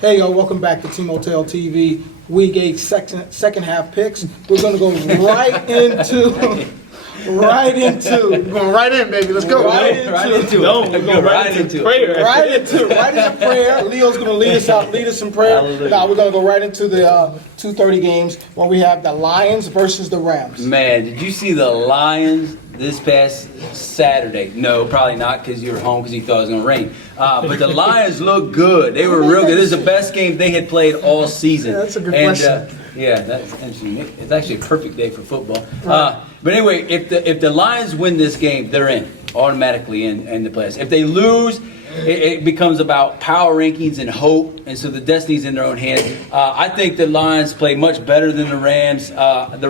Hey, yo, welcome back to Timoteo TV. Week 8 second half picks. We're going to go right into, we're going right in, baby. Let's go. Right into prayer. Leo's going to lead us in prayer. Now we're going to go right into the 2:30 games where we have the Lions versus the Rams. Man, did you see the Lions this past Saturday? No, probably not, because you were home because you thought it was going to rain. But the Lions look good. They were real good. This is the best game they had played all season. Yeah, that's a good question. Yeah, that's interesting. It's actually a perfect day for football. But anyway, if the Lions win this game, they're in automatically in the playoffs. If they lose, it becomes about power rankings and hope, and so the destiny's in their own hands. I think the Lions play much better than the Rams. The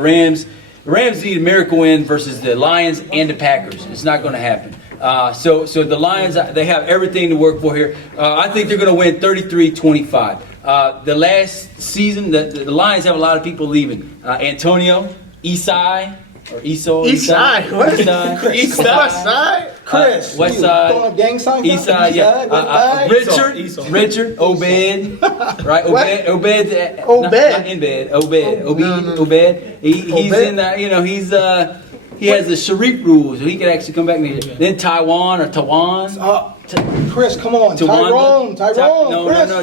Rams need a miracle win versus the Lions and the Packers. It's not going to happen. So the Lions, they have everything to work for here. I think they're going to win 33-25. The last season, the Lions have a lot of people leaving. Antonio, Isai. Eastside. What? Eastside. West Side. Chris. West Side. Throwing up gang signs. Eastside. Yeah. Richard. Obed. Right. Obed. Not in bed. Obed. He's in that. He has the Sharif rules, so he could actually come back next year. Then Taiwan or Tawan. Chris, come on. Tyrone. No,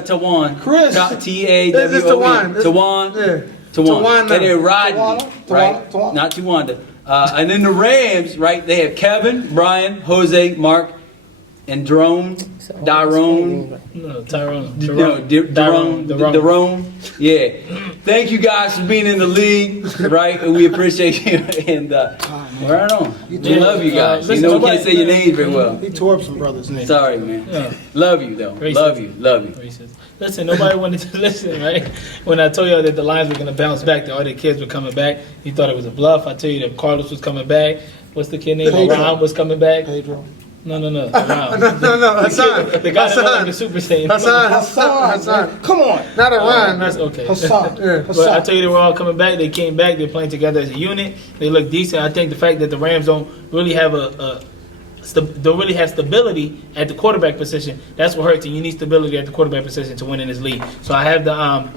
Tawan. Chris. T-A-W-O-N. Tawan. Yeah. Tawana. And then Rodney, right? Tawana. Not Tawanda. And then the Rams, right? They have Kevin, Brian, Jose, Mark, and Tyrone. Yeah. Thank you guys for being in the league, right? We appreciate you. And right on. We love you guys. We can't say your names very well. He tore up some brothers' names. Sorry, man. Yeah. Love you, though. Racist. Love you. Racist. Listen, nobody wanted to listen, right? When I told y'all that the Lions were going to bounce back, that all their kids were coming back, you thought it was a bluff. I tell you that Carlos was coming back. What's the kid name? Ron was coming back. Pedro. No. No. Hassan. The guy that looked like the Super Saiyan. Hassan. Come on. Not a Ron. That's okay. Hassan. But I tell you, they were all coming back. They came back. They're playing together as a unit. They look decent. I think the fact that the Rams don't really have don't really have stability at the quarterback position. That's what hurts you. You need stability at the quarterback position to win in this league. So I have the I'm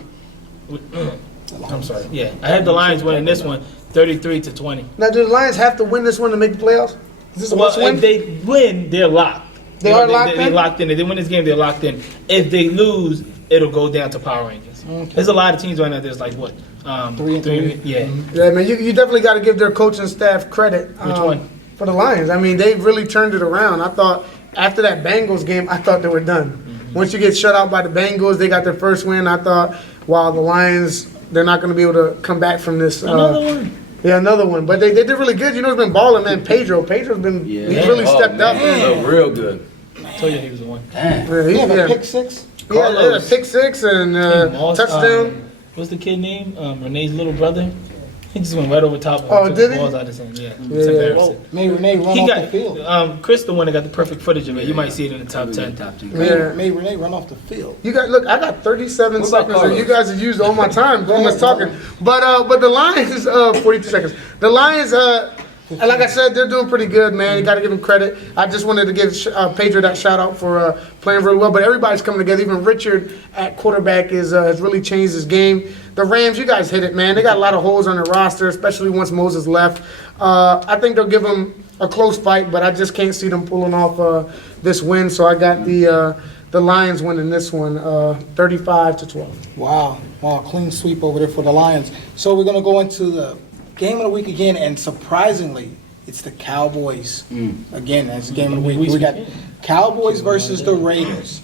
sorry. Yeah, I have the Lions winning this one, 33-20. Now, do the Lions have to win this one to make the playoffs? Is this a must-win? If they win, they're locked. They are locked in? They're locked in. If they win this game, they're locked in. If they lose, it'll go down to power rankings. Okay. There's a lot of teams right now. There's like what? 3-3. Yeah. Yeah, man. You definitely got to give their coaching staff credit. Which one? For the Lions. I mean, they've really turned it around. I thought after that Bengals game, I thought they were done. Mm-hmm. Once you get shut out by the Bengals, they got their first win. I thought, wow, the Lions, they're not going to be able to come back from this. Another one. Yeah, another one. But they did really good. You know, it's been balling, man. Pedro's been he's really stepped up. Man. Real good. I told you he was the one. Damn. He had a pick six. Yeah, a pick six and touchdown. What's the kid name? Renee's little brother. He just went right over top. Oh, did he? Balls out of his hand. Yeah. It's embarrassing. Made Renee run off the field. Chris, the one that got the perfect footage of it. You might see it in the top 10. Made Renee run off the field. I got 37 seconds, and you guys have used all my time doing this talking. But the Lions, 42 seconds. The Lions, like I said, they're doing pretty good, man. You got to give them credit. I just wanted to give Pedro that shout out for playing really well. But everybody's coming together. Even Richard at quarterback has really changed his game. The Rams, you guys hit it, man. They got a lot of holes on their roster, especially once Moses left. I think they'll give them a close fight, but I just can't see them pulling off this win. So I got the Lions winning this one, 35-12. Wow, clean sweep over there for the Lions. So we're gonna go into the game of the week again, and surprisingly, it's the Cowboys again. That's the game of the week. We got Cowboys versus the Raiders.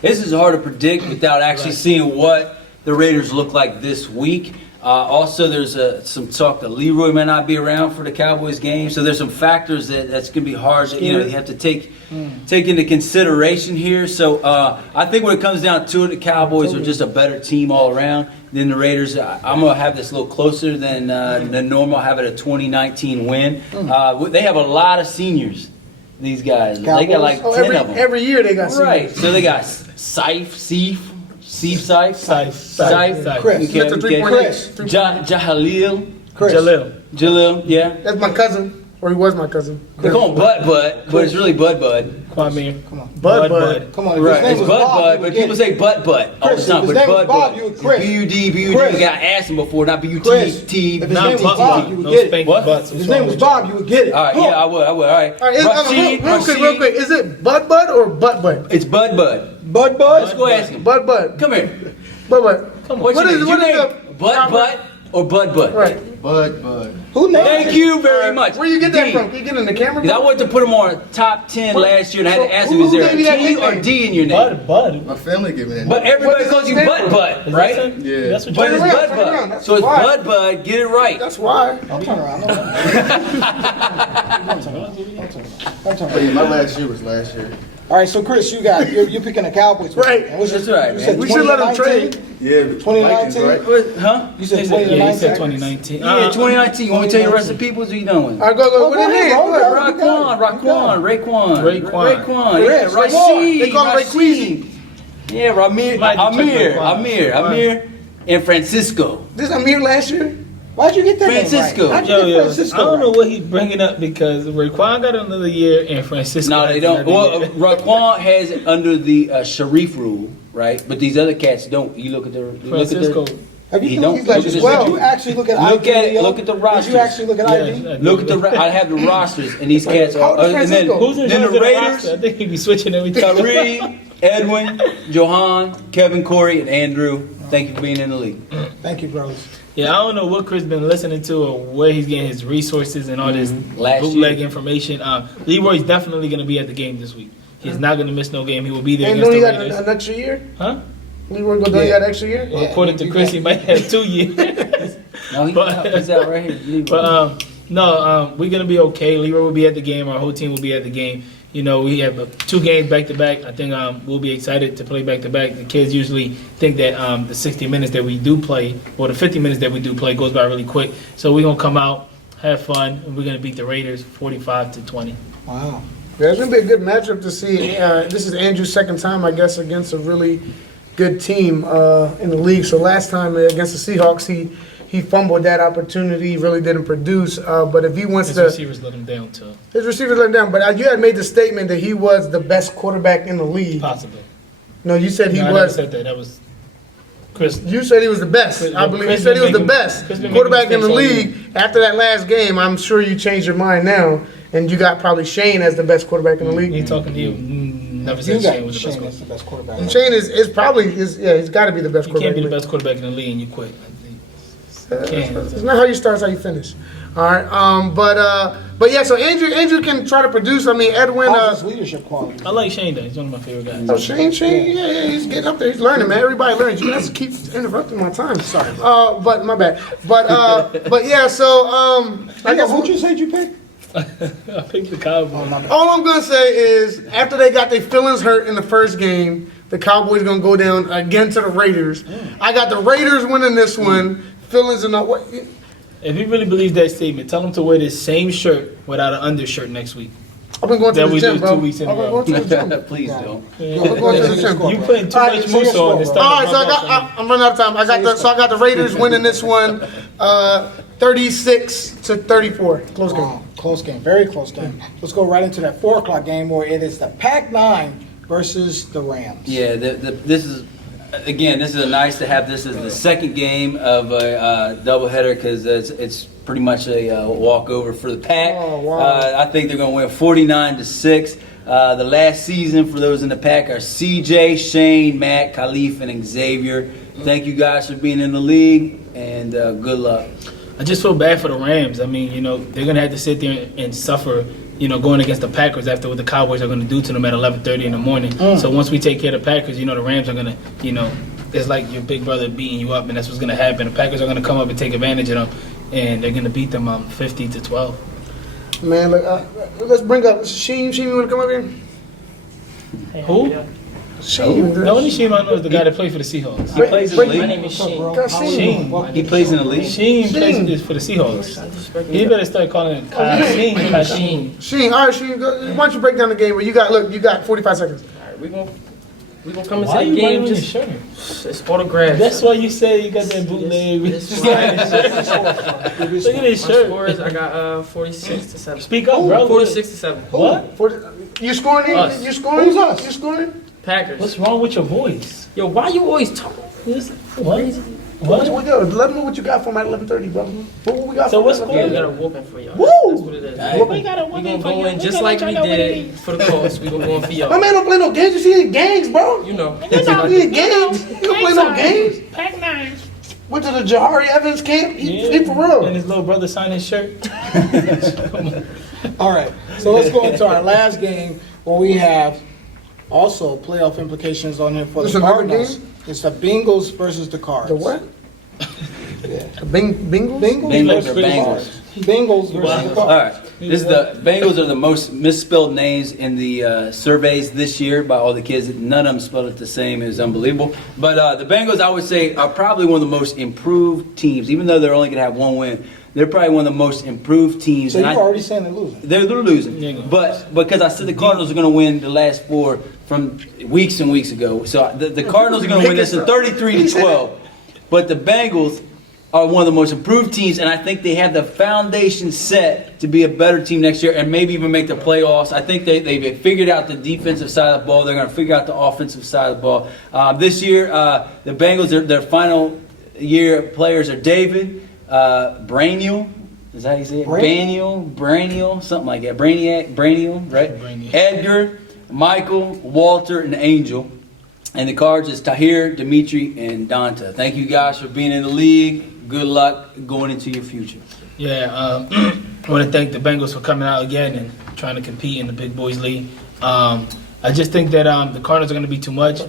This is hard to predict without actually seeing what the Raiders look like this week. Also, there's some talk that Leroy may not be around for the Cowboys game, so there's some factors that's going to be hard. You have to take into consideration here. So I think when it comes down to it, the Cowboys are just a better team all around than the Raiders. I'm going to have this a little closer than normal. I'll have it a 2019 win. They have a lot of seniors. These guys, Cowboys? They got like 10 of them. Every year they got seniors. Right. So they got Seif. Chris. Mr. 3.8. Jahalil. Chris. Jalil, yeah. That's my cousin. Or he was my cousin. They call him Bud, but it's really Bud. Kwame. Come on. Bud. Come on. If Right, his name it's was Bud, Bob, you but would people get say it. Bud all the Chris, time. if his But name was Bud. Bob, you would Chris. B-U-D. Chris. You got asked him before, not Chris, B-U-T. if his Not name was Bucky. Bob, you would No get it. spank What? butts. If his name was Bob, you would get it. All right, Come yeah, on. I would. All right. All right, Rashid. real quick. Is it Bud or Butt? It's Bud. Bud. Let's go ask him. Bud. Come here. Bud. Come on. What's your What is- name? what Your is name Bud or Bud? Right. Who named Thank it? you very much. Where you get that D. from? Can you get in the camera? Because I wanted to put him on top 10 last year, and I had to ask him, who is there gave you a that T or nickname? D in your name? Bud. My family gave me that. But everybody What calls does you it stand Bud, Is right? that Yeah. That's what But you're it's around, turn around. Bud. That's So it's why. Bud. Get it right. That's why. I'll turn around. I'll turn But yeah, around. my last year was last year. All right, so Chris, you're picking the Cowboys. Right. And what's your- That's right, you man. said We should let him 2019? trade. Yeah, the 2019? Vikings, right? Huh? You said He 2019? said 2019. Yeah, 2019. You want me to tell you the rest of the people? Who you done with? All right, go. What go do you ahead, mean? bro. Go ahead, bro. Raekwon. Yeah, Chris, Rashid. They call him Rashid. Yeah, Might have to check Raekwon. Amir, and Francisco. This Amir last year? Why'd you get that Francisco. name right? How'd you get I Francisco don't know right? what he's bringing up because Raekwon got another year and Francisco. No, has they don't. another Well, year. Raekwon has it under the Sharif rule, right? But these other cats don't. You look at their. Francisco. Have you He looked don't. at these Look at guys? the- Did you actually look at Look ID? at it. Leo? Look at the Did rosters. you actually look at Yes, ID? I did. Look at the. I have the rosters, and these cats How are. old is And then, Francisco? Who's in then charge the of the Raiders. roster? I think he'd be switching every time. Three, Edwin, Johan, Kevin, Corey, and Andrew. Thank you for being in the league. Thank you, bros. Yeah, I don't know what Chris been listening to or where he's getting his resources and all this Last bootleg year. information. Leroy's definitely going to be at the game this week. He's not going to miss no game. He will be there And against don't the he got Raiders. an extra year? Huh? Leroy go down that extra year? Well, according to Chris, he might have 2 years. No, he's out right here. But we're gonna be okay. Leroy will be at the game. Our whole team will be at the game. You know, we have 2 games back to back. I think we'll be excited to play back to back. The kids usually think that the 60 minutes that we do play, or the 50 minutes that we do play, goes by really quick. So we're gonna come out, have fun, and we're gonna beat the Raiders 45-20. Wow. Yeah, it's gonna be a good matchup to see. This is Andrew's second time, I guess, against a really good team in the league. So last time against the Seahawks, he fumbled that opportunity, really didn't produce. But if he wants His to, receivers let him down too. his receivers let him down. But you had made the statement that he was the best quarterback in the league. Possibly. No, you said he No, I never was. said that. That was Chris. You said he was the best. Chris- I believe you Chris said he was been the making- best Chris been quarterback making in the mistakes all league. After that last game, I'm sure you changed your mind now, and you got probably Shane as the best quarterback in the league. He talking to you. Never You said got Shane was the best Shane quarterback. as the best quarterback. And Shane is probably he's got to be the best You quarterback. can't be in the the best quarterback in the league and you quit. It's not how you start, it's how you finish. All right, but yeah. So Andrew can try to produce. I mean, Edwin. How's his leadership quality? I like Shane though. He's one of my favorite guys. Oh, Shane, yeah, he's getting up there. He's learning, man. Everybody learns. You guys keep interrupting my time. Sorry. But my bad. But yeah. So I guess Who'd you say you picked? I picked the Cowboys. all I'm gonna say is after they got their feelings hurt in the first game, the Cowboys gonna go down again to the Raiders. I got the Raiders winning this one. Feelings in the what? If he really believes that statement, tell him to wear this same shirt without an undershirt next week. I've been going to That the we gym, lose bro. 2 weeks in a I've been row. going to the gym. Please don't. I've been going to the gym. You putting too All right, much say your moose score, on and bro. stuff. All right, so I'm running out of time. I got the Raiders winning this one, 36-34. Close game. Wow, close game, very close game. Let's go right into that 4 o'clock game where it is the Pac-9 versus the Rams. Yeah, this is nice to have this as the second game of a doubleheader because it's pretty much a walkover for the Pack. Oh, wow. I think they're going to win 49-6. The last season for those in the Pack are CJ, Shane, Matt, Khalif, and Xavier. Thank you guys for being in the league, and good luck. I just feel bad for the Rams. I mean, you know, they're going to have to sit there and suffer, you know, going against the Packers after what the Cowboys are going to do to them at 11:30 in the morning. So once we take care of the Packers, you know, the Rams are going to, you know, it's like your big brother beating you up, and that's what's going to happen. The Packers are going to come up and take advantage of them, and they're going to beat them 50-12. Man, look, let's bring up Sheen. Sheen, you want to come up here? Who? Sheen. The only Sheen I know is the guy that played for the Seahawks. He plays in the My league. is Shane. God, Sheen. He plays in the league. Sheen plays for the Seahawks. You better start calling it Sheen. Sheen, all right, Sheen, why don't you break down the game? Where you got 45 seconds. All right, we're going to We gonna come Why into you the wearing game your just shirt? It's autographed. That's why you said you got that bootleg. This Look at his My shirt. scores, I got 46 to 7. Speak up, bro. 46 to 7. What? You scoring it? Us. You scoring? Who's us? You scoring? Packers. What's wrong with your voice? Yo, why you always talking? What? What? What? Let me know what you got for my 11:30, brother. What we got? So for what's my going Yeah, 11:30? we got a whooping for y'all. Woo! That's what it is. We got a We woman gonna for go you. in just like we did for the Colts. We gonna go in for My y'all. man don't play no games. You see the gangs, bro. You know. He in games. He don't play no games. Pack 9. Went to the Jahari Evans camp. He for And real. his little brother signed his shirt. All right, so let's go into our last game where we have also playoff implications on here for This the another Cardinals. game? It's the Bengals versus the Cards. The what? Yeah. Bengals? Bengals or Bengals? Bengals versus the All Cards. right. This is the Bengals are the most misspelled names in the surveys this year by all the kids. None of them spelled it the same. It was unbelievable. But the Bengals, I would say, are probably one of the most improved teams. Even though they're only going to have one win, they're probably one of the most improved teams. So And you're already saying they're losing. they're losing. Yeah. But because I said the Cardinals are going to win the last 4 from weeks and weeks ago. So the Cardinals are going to win this in 33-12. But the Bengals are one of the most improved teams, and I think they have the foundation set to be a better team next year and maybe even make the playoffs. I think they've figured out the defensive side of the ball. They're going to figure out the offensive side of the ball. This year, the Bengals, their final year players are David, Brainial. Is that how you say it? Brainial, something like that. Brainial, right? Brainial. Edgar, Michael, Walter, and Angel. And the Cards is Tahir, Dimitri, and Donta. Thank you guys for being in the league. Good luck going into your future. Yeah, I want to thank the Bengals for coming out again and trying to compete in the Big Boys League. I just think that the Cardinals are going to be too much.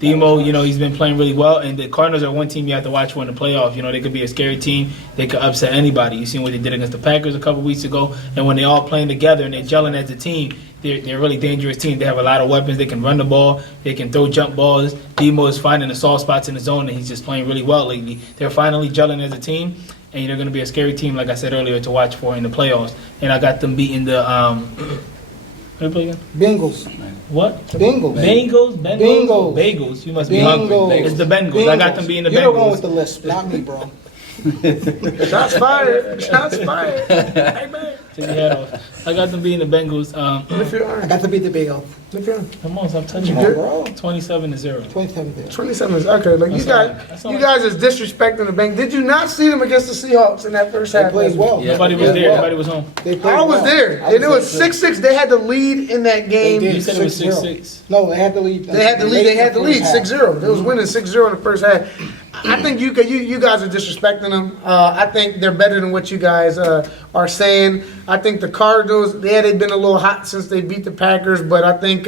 Demo, you know, he's been playing really well, and the Cardinals are one team you have to watch for in the playoffs. You know, they could be a scary team. They could upset anybody. You seen what they did against the Packers a couple weeks ago, and when they all playing together and they're gelling as a team, they're a really dangerous team. They have a lot of weapons. They can run the ball. They can throw jump balls. Demo is finding the soft spots in the zone, and he's just playing really well lately. They're finally gelling as a team, and they're going to be a scary team, like I said earlier, to watch for in the playoffs. And I got them beating the what do they play again? Bengals. What? Bengals. Bengals. Bengals. Bagels. You must be hungry. Bengals. It's the Bengals. I got them beating the You're the one with Bengals. the list, not me, bro. Shots fired. Shots fired. Take your head off. I got them beating the Bengals. Lift your I arm. got to beat the Bengals. Lift your arm. Come on, stop touching Come me. on, bro. 27-0. 27 there. 27 is okay. Like That's you all right. guys, That's all you right. guys is disrespecting the Bengals. Did you not see them against the Seahawks in that first They half? played well. Yeah. Nobody was They there. played Everybody well. was home. They played I was well. there, I and it was there. 6-6. They had the lead in that game. They You said it was 6-0. 6-6. No, they had the lead. They had the lead. They had the lead. First half. 6-0. They was winning 6-0 in the first half. I think you guys are disrespecting them. I think they're better than what you guys are saying. I think the Cardinals, they've been a little hot since they beat the Packers, but I think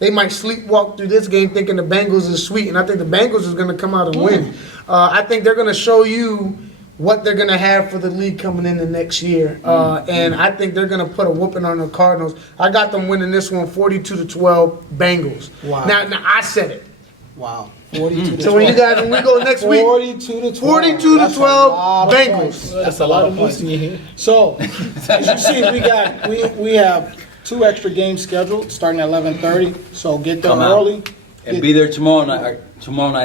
they might sleepwalk through this game thinking the Bengals is sweet, and I think the Bengals is going to come out and win. I think they're going to show you what they're going to have for the league coming in the next year, and I think they're going to put a whooping on the Cardinals. I got them winning this one 42-12 Bengals. Wow. Now I said it. Wow. 42 to So when 12. we go next week, 42 to 12. 42 to That's a 12 lot of Bengals. points. That's a lot of points in your head. So, as you see, we have 2 extra games scheduled starting at 11:30. So get there Come out. early. And be there tomorrow night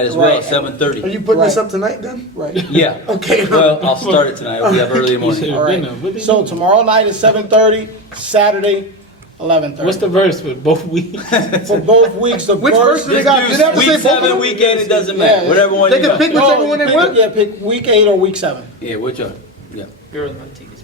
as well, Right. 7:30. Are you putting this Right. up tonight then? Right. Yeah. Okay. Well, I'll start it tonight. We have early in the morning. All right. So tomorrow night is 7:30. Saturday, 11:30. What's the verse for both weeks? For both weeks? The Which verse do they Just got? use Did they have to say week both of 7, them? week 8, it doesn't matter. Yeah. Whatever one They you can got. pick whichever one they want. Yeah, pick week 8 or week 7. Yeah, which one? Yeah. Girls might take it.